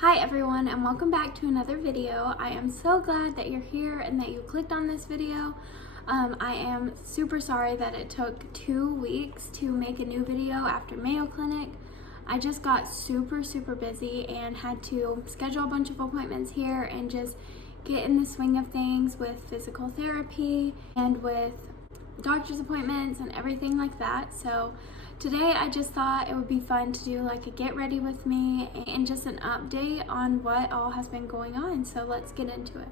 Hi everyone, and welcome back to another video. I am so glad that you're here and that you clicked on this video. I am super sorry that it took 2 weeks to make a new video after Mayo Clinic. I just got super busy and had to schedule a bunch of appointments here and just get in the swing of things with physical therapy and with doctor's appointments and everything like that. So today I just thought it would be fun to do like a get ready with me and just an update on what all has been going on. So let's get into it.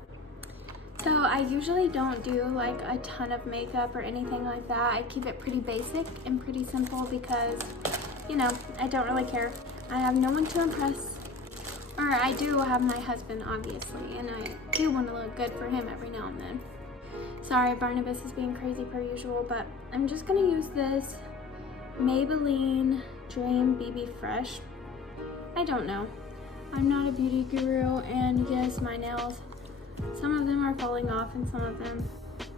So I usually don't do like a ton of makeup or anything like that. I keep it pretty basic and pretty simple because, you know, I don't really care. I have no one to impress. Or I do have my husband, obviously, and I do want to look good for him every now and then. Sorry, Barnabas is being crazy per usual, but I'm just going to use this Maybelline Dream BB Fresh. I don't know. I'm not a beauty guru, and yes, my nails, some of them are falling off and some of them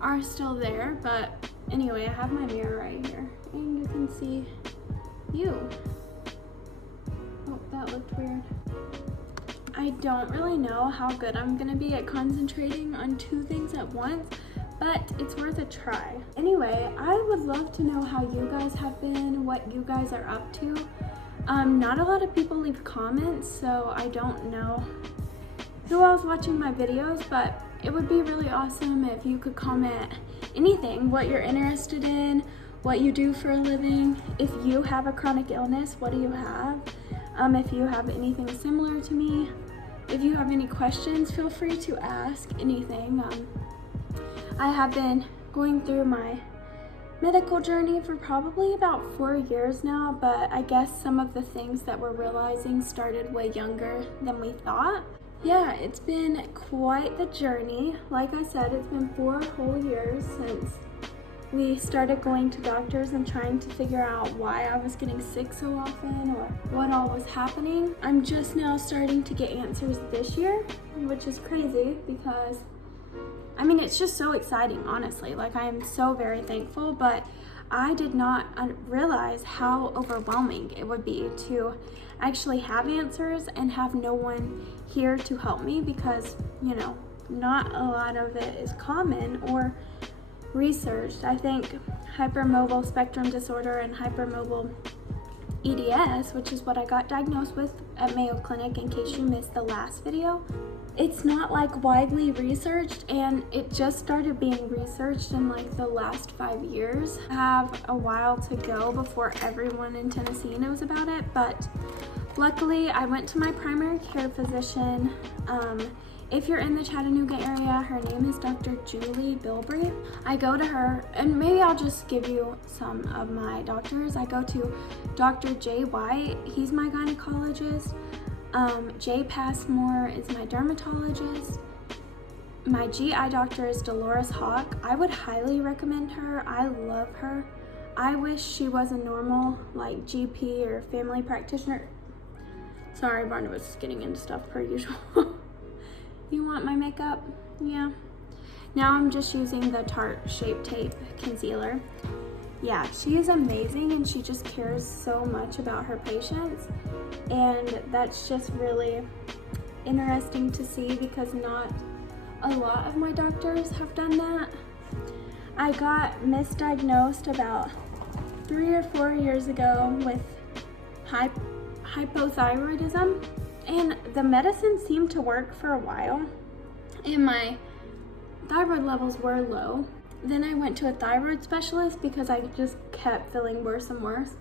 are still there, but anyway, I have my mirror right here, and you can see you. Oh, that looked weird. I don't really know how good I'm gonna be at concentrating on 2 things at once, but it's worth a try. Anyway, I would love to know how you guys have been, what you guys are up to. Not a lot of people leave comments, so I don't know who else watching my videos, but it would be really awesome if you could comment anything, what you're interested in, what you do for a living. If you have a chronic illness, what do you have? If you have anything similar to me, if you have any questions, feel free to ask anything. I have been going through my medical journey for probably about 4 years now, but I guess some of the things that we're realizing started way younger than we thought. Yeah, it's been quite the journey. Like I said, it's been 4 whole years since we started going to doctors and trying to figure out why I was getting sick so often or what all was happening. I'm just now starting to get answers this year, which is crazy because I mean, it's just so exciting, honestly. Like, I am so very thankful, but I did not realize how overwhelming it would be to actually have answers and have no one here to help me because, you know, not a lot of it is common or researched. I think hypermobile spectrum disorder and hypermobile EDS, which is what I got diagnosed with at Mayo Clinic, in case you missed the last video, it's not like widely researched, and it just started being researched in like the last 5 years. I have a while to go before everyone in Tennessee knows about it, but luckily I went to my primary care physician. If you're in the Chattanooga area, her name is Dr. Julie Bilbrey. I go to her, and maybe I'll just give you some of my doctors. I go to Dr. Jay White, he's my gynecologist. Jay Passmore is my dermatologist. My GI doctor is Dolores Hawk. I would highly recommend her. I love her. I wish she was a normal like GP or family practitioner. Sorry, Barnabas is getting into stuff per usual. You want my makeup? Yeah. Now I'm just using the Tarte Shape Tape Concealer. Yeah, she is amazing and she just cares so much about her patients. And that's just really interesting to see because not a lot of my doctors have done that. I got misdiagnosed about 3 or 4 years ago with hypothyroidism. And the medicine seemed to work for a while, and my thyroid levels were low. Then I went to a thyroid specialist because I just kept feeling worse and worse.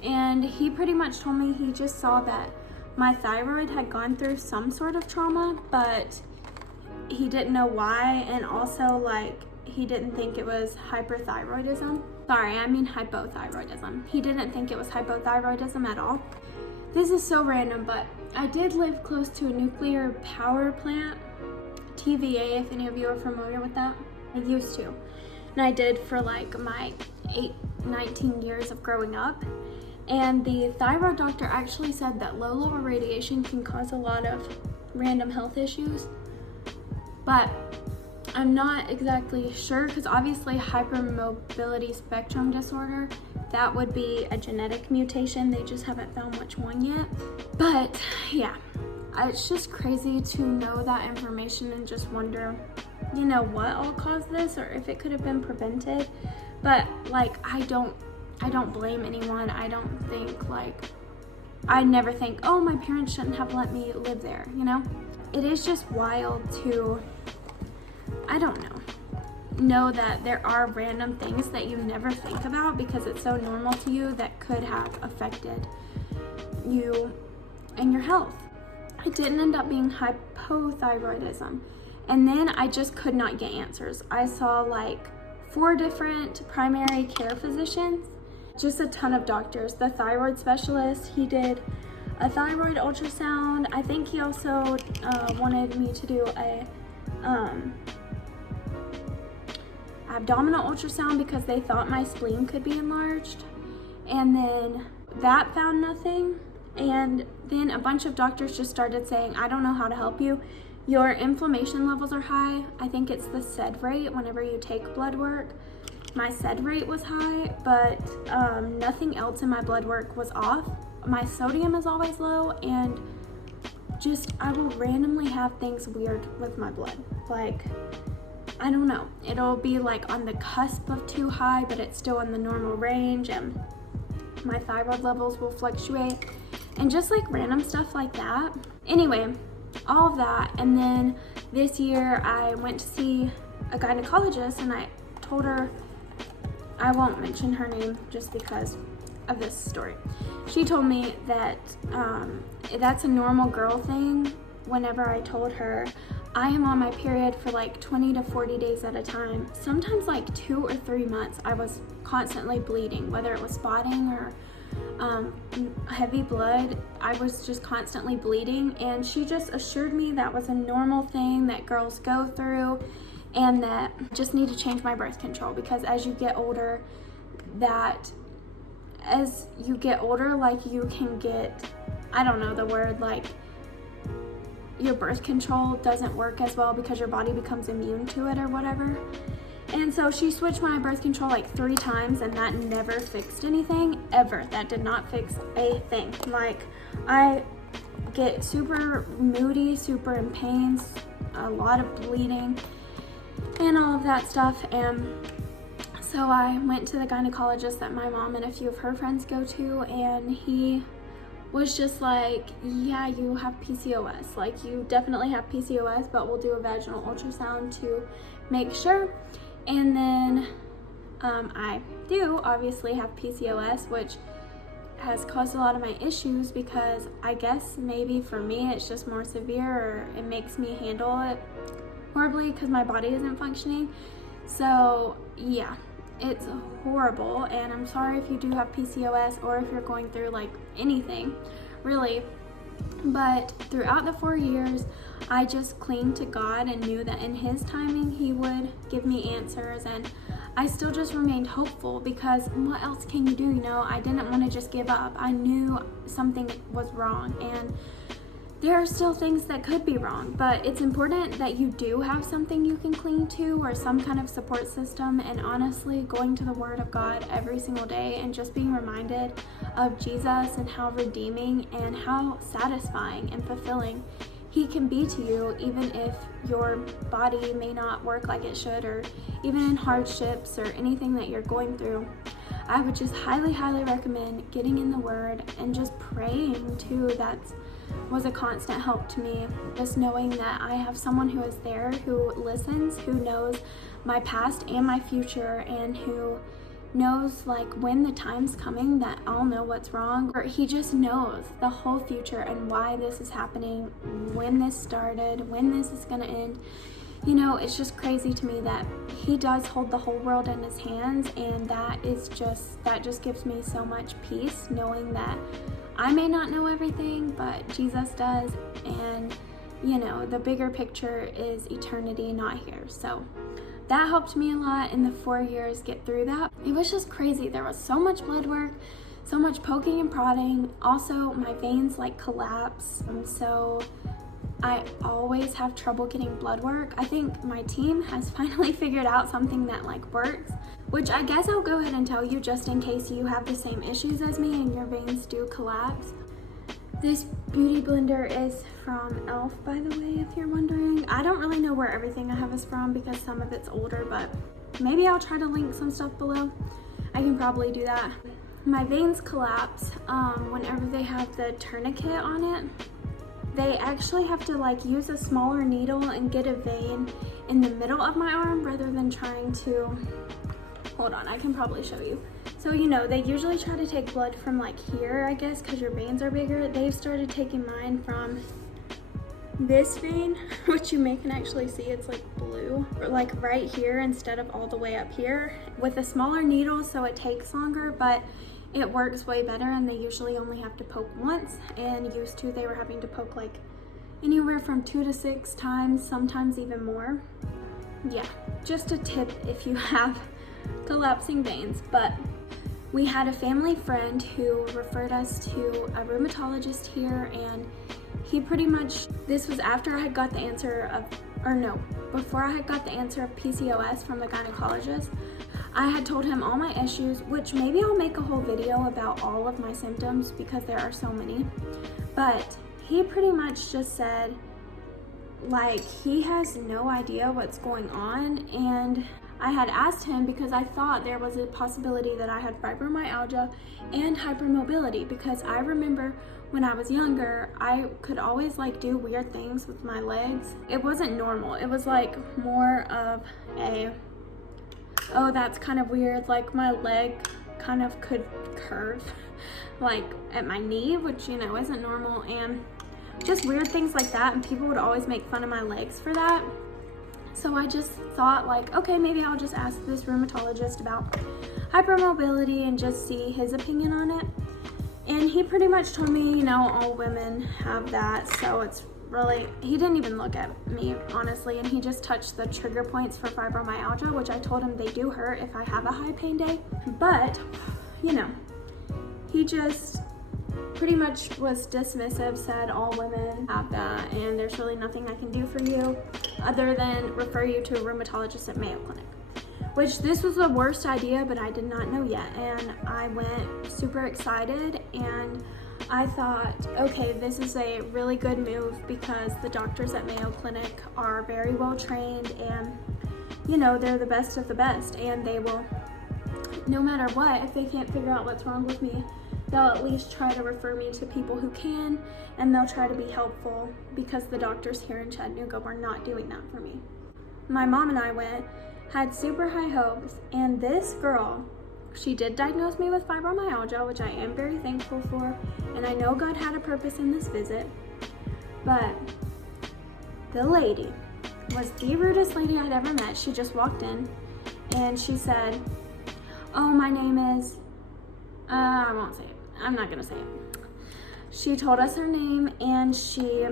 And he pretty much told me he just saw that my thyroid had gone through some sort of trauma, but he didn't know why, and also like he didn't think it was hyperthyroidism. Sorry, I mean hypothyroidism. He didn't think it was hypothyroidism at all. This is so random, but I did live close to a nuclear power plant, TVA, if any of you are familiar with that. I used to, and I did for like my 19 years of growing up. And the thyroid doctor actually said that low level radiation can cause a lot of random health issues, but I'm not exactly sure because obviously hypermobility spectrum disorder, that would be a genetic mutation. They just haven't found which one yet. But yeah, it's just crazy to know that information and just wonder, you know, what all caused this or if it could have been prevented. But like, I don't blame anyone. I don't think like, I never think, oh, my parents shouldn't have let me live there, you know? It is just wild to, I don't know that there are random things that you never think about because it's so normal to you that could have affected you and your health. It didn't end up being hypothyroidism. And then I just could not get answers. I saw like 4 different primary care physicians, just a ton of doctors. The thyroid specialist, he did a thyroid ultrasound. I think he also wanted me to do a abdominal ultrasound because they thought my spleen could be enlarged. And then that found nothing. And then a bunch of doctors just started saying, I don't know how to help you. Your inflammation levels are high. I think it's the SED rate whenever you take blood work. My SED rate was high, but nothing else in my blood work was off. My sodium is always low, and just I will randomly have things weird with my blood. Like, I don't know. It'll be like on the cusp of too high, but it's still in the normal range, and my thyroid levels will fluctuate, and just like random stuff like that. Anyway, all of that, and then this year I went to see a gynecologist, and I told her, I won't mention her name just because of this story. She told me that that's a normal girl thing. Whenever I told her I am on my period for like 20 to 40 days at a time, sometimes like 2 or 3 months, I was constantly bleeding, whether it was spotting or heavy blood. I was just constantly bleeding, and she just assured me that was a normal thing that girls go through, and that I just need to change my birth control because as you get older, like you can get, I don't know the word, like your birth control doesn't work as well because your body becomes immune to it or whatever. And so she switched my birth control like 3 times, and that never fixed anything, ever. That did not fix a thing. Like, I get super moody, super in pain, a lot of bleeding, and all of that stuff. And so I went to the gynecologist that my mom and a few of her friends go to, and he was just like, yeah, you have PCOS. Like, you definitely have PCOS, but we'll do a vaginal ultrasound to make sure. And then I do obviously have PCOS, which has caused a lot of my issues because I guess maybe for me it's just more severe, or it makes me handle it horribly because my body isn't functioning. So yeah, it's horrible, and I'm sorry if you do have PCOS or if you're going through like anything really. But throughout the 4 years, I just clinged to God and knew that in His timing He would give me answers, and I still just remained hopeful because what else can you do, you know? I didn't want to just give up. I knew something was wrong, and there are still things that could be wrong, but it's important that you do have something you can cling to or some kind of support system. And honestly, going to the Word of God every single day and just being reminded of Jesus and how redeeming and how satisfying and fulfilling He can be to you, even if your body may not work like it should, or even in hardships or anything that you're going through. I would just highly, highly recommend getting in the Word and just praying too. That was a constant help to me, just knowing that I have someone who is there, who listens, who knows my past and my future, and who knows like when the time's coming that I'll know what's wrong, or He just knows the whole future and why this is happening, when this started, when this is going to end. You know, it's just crazy to me that He does hold the whole world in His hands, and that just gives me so much peace, knowing that I may not know everything, but Jesus does, and you know, the bigger picture is eternity, not here. So that helped me a lot in the 4 years get through that. It was just crazy. There was so much blood work, so much poking and prodding. Also, my veins like collapse, and so I always have trouble getting blood work. I think my team has finally figured out something that like works, which I guess I'll go ahead and tell you just in case you have the same issues as me and your veins do collapse. This beauty blender is from e.l.f. by the way, if you're wondering. I don't really know where everything I have is from because some of it's older, but maybe I'll try to link some stuff below. I can probably do that. My veins collapse whenever they have the tourniquet on it. They actually have to like use a smaller needle and get a vein in the middle of my arm rather than trying to, hold on, I can probably show you. So, you know, they usually try to take blood from like here, I guess, because your veins are bigger. They've started taking mine from this vein, which you may can actually see it's like blue, or like right here instead of all the way up here with a smaller needle, so it takes longer, but it works way better, and they usually only have to poke once, and used to they were having to poke like anywhere from 2 to 6 times, sometimes even more. Yeah, just a tip if you have collapsing veins. But we had a family friend who referred us to a rheumatologist here, and he pretty much, this was after I had got the answer of, or no, before I had got the answer of PCOS from the gynecologist. I had told him all my issues, which maybe I'll make a whole video about all of my symptoms because there are so many. But he pretty much just said, like, he has no idea what's going on. And I had asked him because I thought there was a possibility that I had fibromyalgia and hypermobility, because I remember when I was younger, I could always like do weird things with my legs. It wasn't normal. It was like more of a, oh, that's kind of weird. Like my leg kind of could curve like at my knee, which, you know, isn't normal, and just weird things like that. And people would always make fun of my legs for that. So I just thought like, okay, maybe I'll just ask this rheumatologist about hypermobility and just see his opinion on it. And he pretty much told me, you know, all women have that, so it's really, he didn't even look at me, honestly, and he just touched the trigger points for fibromyalgia, which I told him they do hurt if I have a high pain day. But, you know, he just pretty much was dismissive, said all women have that, and there's really nothing I can do for you other than refer you to a rheumatologist at Mayo Clinic. Which, this was the worst idea, but I did not know yet, and I went super excited, and I thought, okay, this is a really good move because the doctors at Mayo Clinic are very well trained, and, you know, they're the best of the best, and they will, no matter what, if they can't figure out what's wrong with me, they'll at least try to refer me to people who can, and they'll try to be helpful, because the doctors here in Chattanooga were not doing that for me. My mom and I went, had super high hopes, and this girl, she did diagnose me with fibromyalgia, which I am very thankful for, and I know God had a purpose in this visit, but the lady was the rudest lady I'd ever met. She just walked in, and she said, oh, my name is, I won't say it. I'm not gonna say it. She told us her name, and she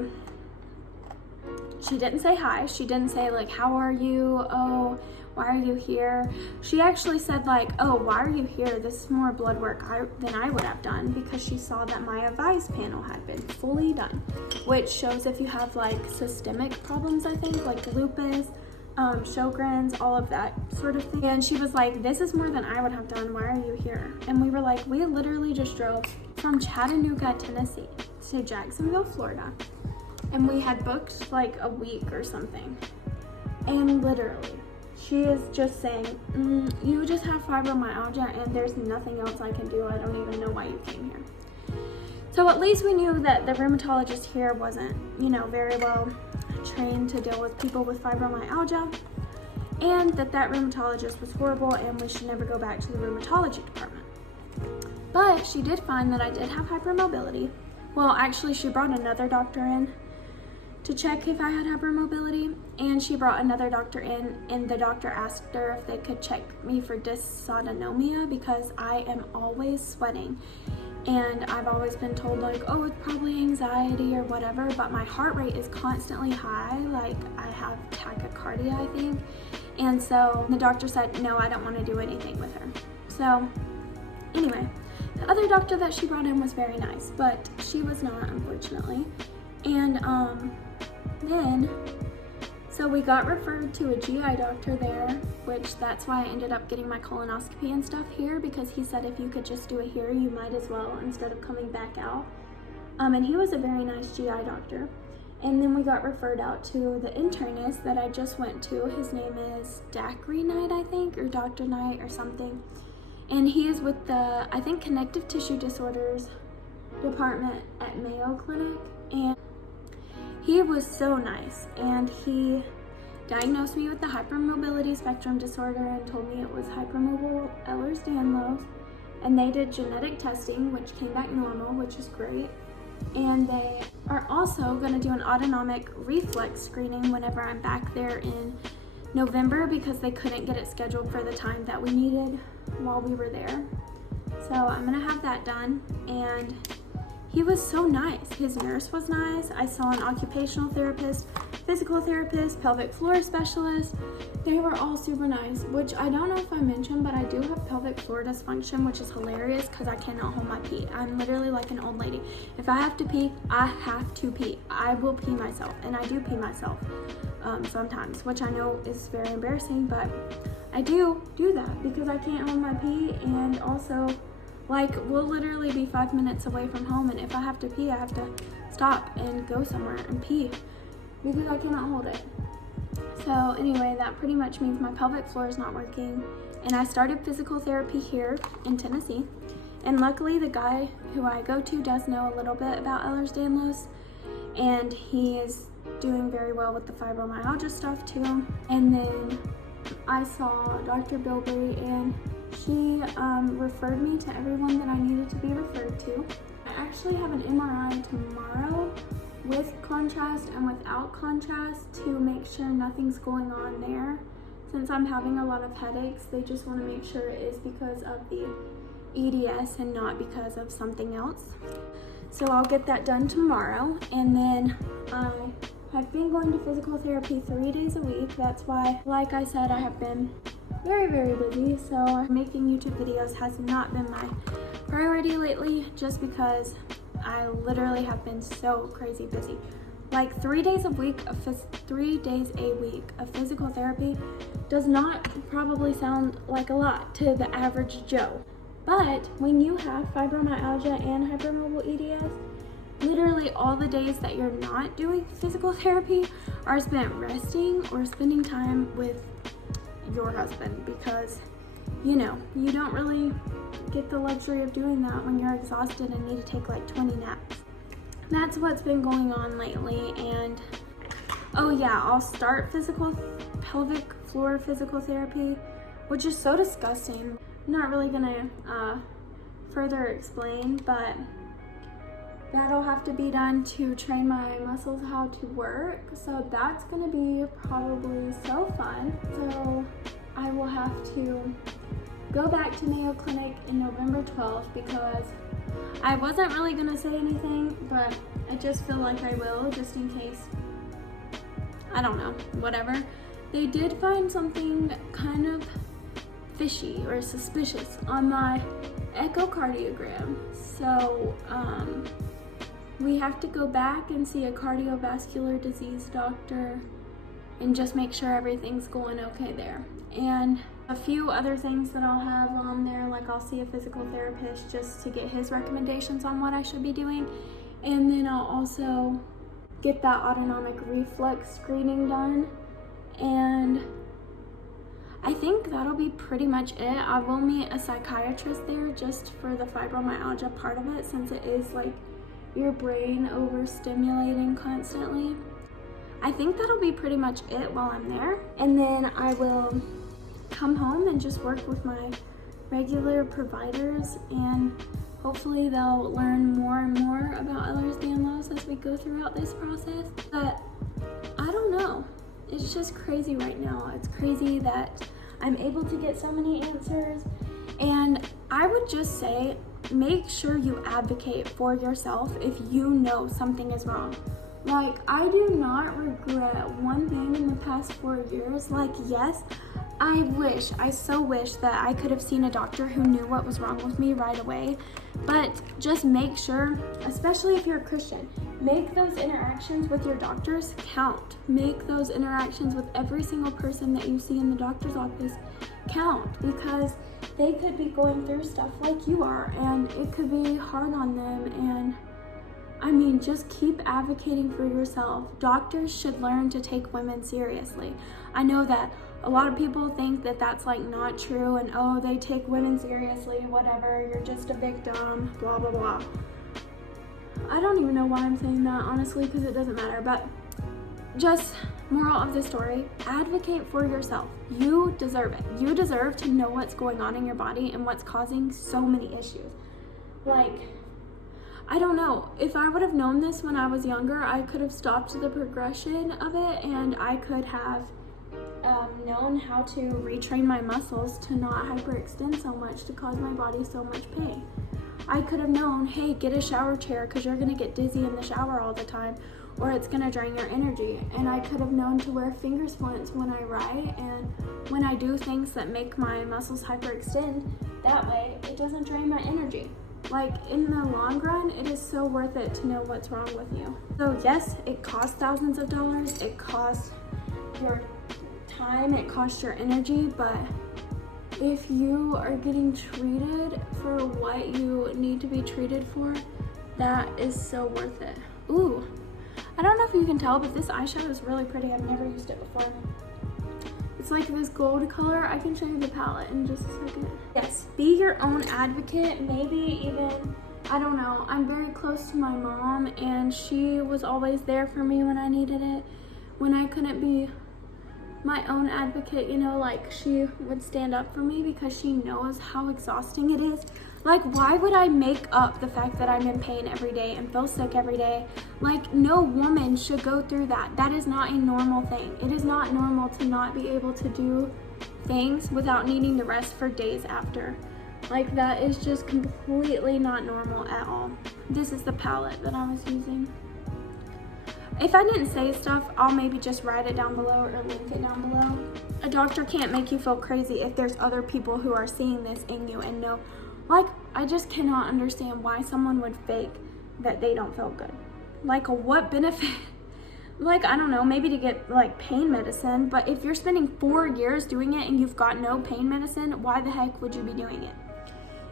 didn't say hi. She didn't say like, how are you? Oh, why are you here? She actually said like, oh, why are you here? This is more blood work than I would have done, because she saw that my advice panel had been fully done, which shows if you have like systemic problems, I think, like lupus, Sjogren's, all of that sort of thing. And she was like, this is more than I would have done. Why are you here? And we were like, we literally just drove from Chattanooga, Tennessee to Jacksonville, Florida. And we had booked like a week or something. And literally, she is just saying, you just have fibromyalgia and there's nothing else I can do. I don't even know why you came here. So at least we knew that the rheumatologist here wasn't, you know, very well trained to deal with people with fibromyalgia, and that rheumatologist was horrible and we should never go back to the rheumatology department. But she did find that I did have hypermobility. Well, actually, she brought another doctor in to check if I had hypermobility, and she brought another doctor in, and the doctor asked her if they could check me for dysautonomia, because I am always sweating. And I've always been told like, oh, it's probably anxiety or whatever, but my heart rate is constantly high. Like I have tachycardia, I think. And so the doctor said, no, I don't want to do anything with her. So anyway, the other doctor that she brought in was very nice, but she was not, unfortunately. And then, so we got referred to a GI doctor there, which that's why I ended up getting my colonoscopy and stuff here, because he said if you could just do it here, you might as well, instead of coming back out. And he was a very nice GI doctor. And then we got referred out to the internist that I just went to. His name is Dacry Knight, I think, or Dr. Knight or something. And he is with the, I think, Connective Tissue Disorders department at Mayo Clinic. And he was so nice. And he diagnosed me with the hypermobility spectrum disorder and told me it was hypermobile Ehlers-Danlos. And they did genetic testing, which came back normal, which is great. And they are also going to do an autonomic reflex screening whenever I'm back there in November, because they couldn't get it scheduled for the time that we needed while we were there. So I'm going to have that done. And he was so nice. His nurse was nice. I saw an occupational therapist, physical therapist, pelvic floor specialist. They were all super nice, which I don't know if I mentioned, but I do have pelvic floor dysfunction, which is hilarious because I cannot hold my pee. I'm literally like an old lady. If I have to pee, I have to pee. I will pee myself, and I do pee myself sometimes, which I know is very embarrassing, but I do that because I can't hold my pee. And also, like, we'll literally be 5 minutes away from home, and if I have to pee, I have to stop and go somewhere and pee because I cannot hold it. So anyway, that pretty much means my pelvic floor is not working. And I started physical therapy here in Tennessee. And luckily the guy who I go to does know a little bit about Ehlers-Danlos. And he is doing very well with the fibromyalgia stuff too. And then I saw Dr. Bilberry, and she referred me to everyone that I needed to be referred to. I actually have an MRI tomorrow with contrast and without contrast to make sure nothing's going on there. Since I'm having a lot of headaches, they just want to make sure it is because of the EDS and not because of something else. So I'll get that done tomorrow. And then I have been going to physical therapy 3 days a week. That's why, like I said, I have been very, very busy. So making YouTube videos has not been my priority lately, just because I literally have been so crazy busy. Like 3 days a week of 3 days a week of physical therapy does not probably sound like a lot to the average Joe. But when you have fibromyalgia and hypermobile EDS, literally all the days that you're not doing physical therapy are spent resting or spending time with your husband, because you know, you don't really get the luxury of doing that when you're exhausted and need to take like 20 naps. That's what's been going on lately. And oh yeah, I'll start pelvic floor physical therapy, which is so disgusting. I'm not really gonna further explain, but that'll have to be done to train my muscles how to work. So that's gonna be probably so fun. So I will have to go back to Mayo Clinic in November 12th, because I wasn't really gonna say anything, but I just feel like I will, just in case. I don't know, whatever. They did find something kind of fishy or suspicious on my echocardiogram. So we have to go back and see a cardiovascular disease doctor and just make sure everything's going okay there. And a few other things that I'll have on there, like I'll see a physical therapist just to get his recommendations on what I should be doing. And then I'll also get that autonomic reflex screening done. And I think that'll be pretty much it. I will meet a psychiatrist there just for the fibromyalgia part of it, since it is like your brain overstimulating constantly. I think that'll be pretty much it while I'm there. And then I will come home and just work with my regular providers, and hopefully they'll learn more and more about Ehlers-Danlos as we go throughout this process. But I don't know. It's just crazy right now. It's crazy that I'm able to get so many answers. And I would just say, make sure you advocate for yourself if you know something is wrong. Like, I do not regret one thing in the past 4 years. Like, yes, I so wish that I could have seen a doctor who knew what was wrong with me right away. But just make sure, especially if you're a Christian, make those interactions with your doctors count. Make those interactions with every single person that you see in the doctor's office count, because they could be going through stuff like you are, and it could be hard on them. And I mean, just keep advocating for yourself. Doctors should learn to take women seriously. I know that a lot of people think that that's like not true and oh, they take women seriously, whatever, you're just a victim, blah, blah, blah. I don't even know why I'm saying that, honestly, because it doesn't matter, but just moral of the story, advocate for yourself. You deserve it. You deserve to know what's going on in your body and what's causing so many issues. Like, I don't know, if I would have known this when I was younger, I could have stopped the progression of it, and I could have known how to retrain my muscles to not hyperextend so much to cause my body so much pain. I could have known, hey, get a shower chair because you're going to get dizzy in the shower all the time, or it's going to drain your energy. And I could have known to wear finger splints when I write and when I do things that make my muscles hyperextend. That way, it doesn't drain my energy. Like, in the long run, it is so worth it to know what's wrong with you. So yes, it costs thousands of dollars, it costs your time, it costs your energy, but if you are getting treated for what you need to be treated for, that is so worth it. Ooh, I don't know if you can tell, but this eyeshadow is really pretty. I've never used it before. It's like this gold color. I can show you the palette in just a second. Yes, be your own advocate. Maybe even, I don't know, I'm very close to my mom and she was always there for me when I needed it. When I couldn't be my own advocate, you know, like she would stand up for me because she knows how exhausting it is. Like, why would I make up the fact that I'm in pain every day and feel sick every day? Like, no woman should go through that. That is not a normal thing. It is not normal to not be able to do things without needing to rest for days after. Like, that is just completely not normal at all. This is the palette that I was using. If I didn't say stuff, I'll maybe just write it down below or link it down below. A doctor can't make you feel crazy if there's other people who are seeing this in you and know. Like, I just cannot understand why someone would fake that they don't feel good. Like, what benefit? Like, I don't know, maybe to get like pain medicine, but if you're spending 4 years doing it and you've got no pain medicine, why the heck would you be doing it?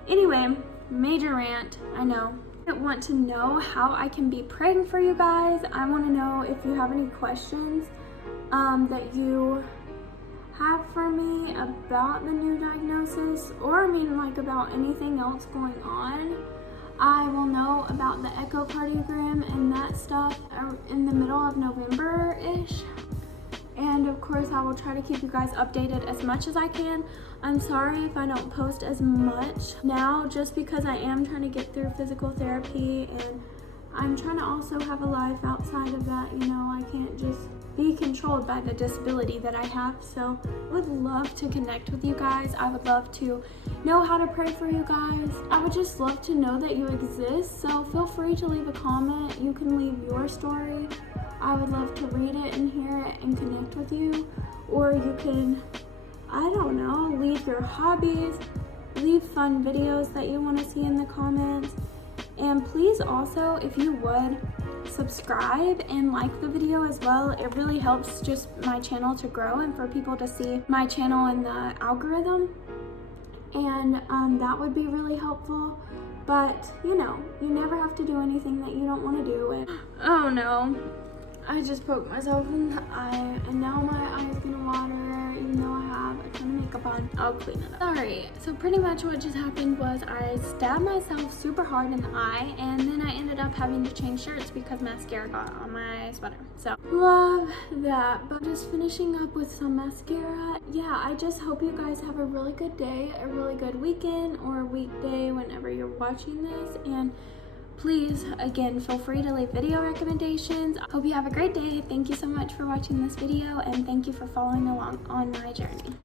Anyway, major rant, I know. I want to know how I can be praying for you guys. I want to know if you have any questions that you have for me about the new diagnosis, or I mean like about anything else going on. I will know about the echocardiogram and that stuff in the middle of November-ish. And of course, I will try to keep you guys updated as much as I can. I'm sorry if I don't post as much now, just because I am trying to get through physical therapy and I'm trying to also have a life outside of that. You know, I can't just be controlled by the disability that I have. So I would love to connect with you guys. I would love to know how to pray for you guys. I would just love to know that you exist. So feel free to leave a comment. You can leave your story. I would love to read it and hear it and connect with you. Or you can, I don't know, leave your hobbies, leave fun videos that you want to see in the comments. And please also, if you would, subscribe and like the video as well. It really helps just my channel to grow and for people to see my channel in the algorithm. And that would be really helpful. But, you know, you never have to do anything that you don't want to do. And oh no. I just poked myself in the eye and now my eye is gonna water even though I have a ton of makeup on. I'll clean it up. Sorry, so pretty much what just happened was I stabbed myself super hard in the eye and then I ended up having to change shirts because mascara got on my sweater. So, love that. But just finishing up with some mascara. Yeah, I just hope you guys have a really good day, a really good weekend or a weekday whenever you're watching this. And please, again, feel free to leave video recommendations. Hope you have a great day. Thank you so much for watching this video and thank you for following along on my journey.